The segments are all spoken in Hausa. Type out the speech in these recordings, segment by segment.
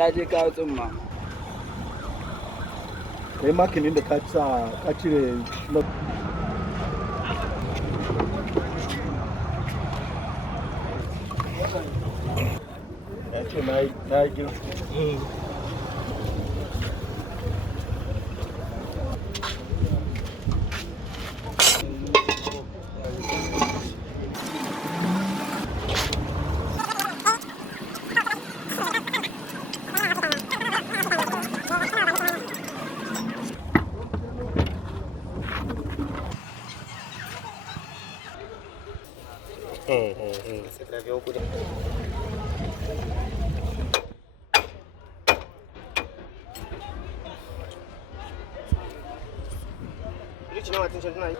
ya je kawo tsumma. Kai makinin da ka cire ya ce na yi girki. Se trave o culo. Reach now attention tonight.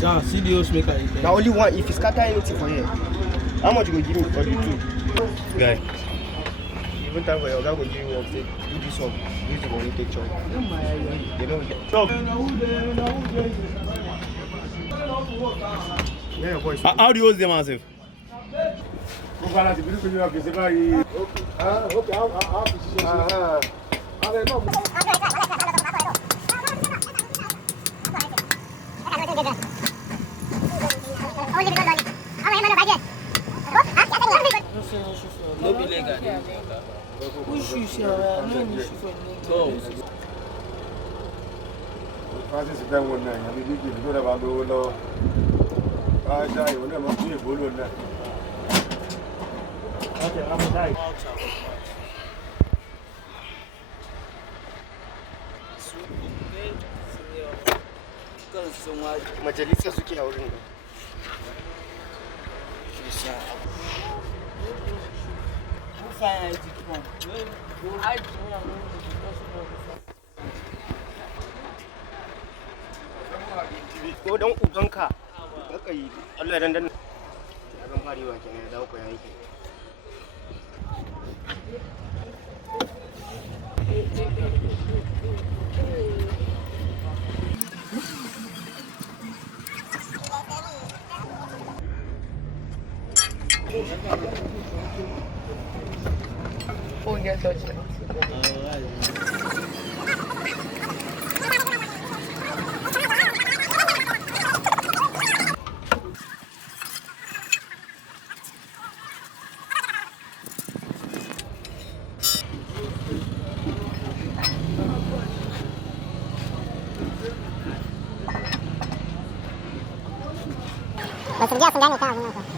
Sir, see the host maker. Now only one. If you scatter anything for here, how much you go give me for the two? Guy. Even time for your guy will give you work. Say, do this one. Use the money take chop. They don't get chop. Yeah, boys. How do you host them, myself? No be legal. Who shoes here? No need shoes for me. Francis bẹ́ẹ̀ wọ náà àbí bí kìí tó dábàá lówó lọ́wọ́ káàdá ìwọ náà máa fún èbó lónìí náà. Majalisa suke a wurin nan. Ko dan ubanka haka yi Allah ya dandan ya zan farewa kenan ya dawo ko yayi Phone get touch. Mas dia sendiri kan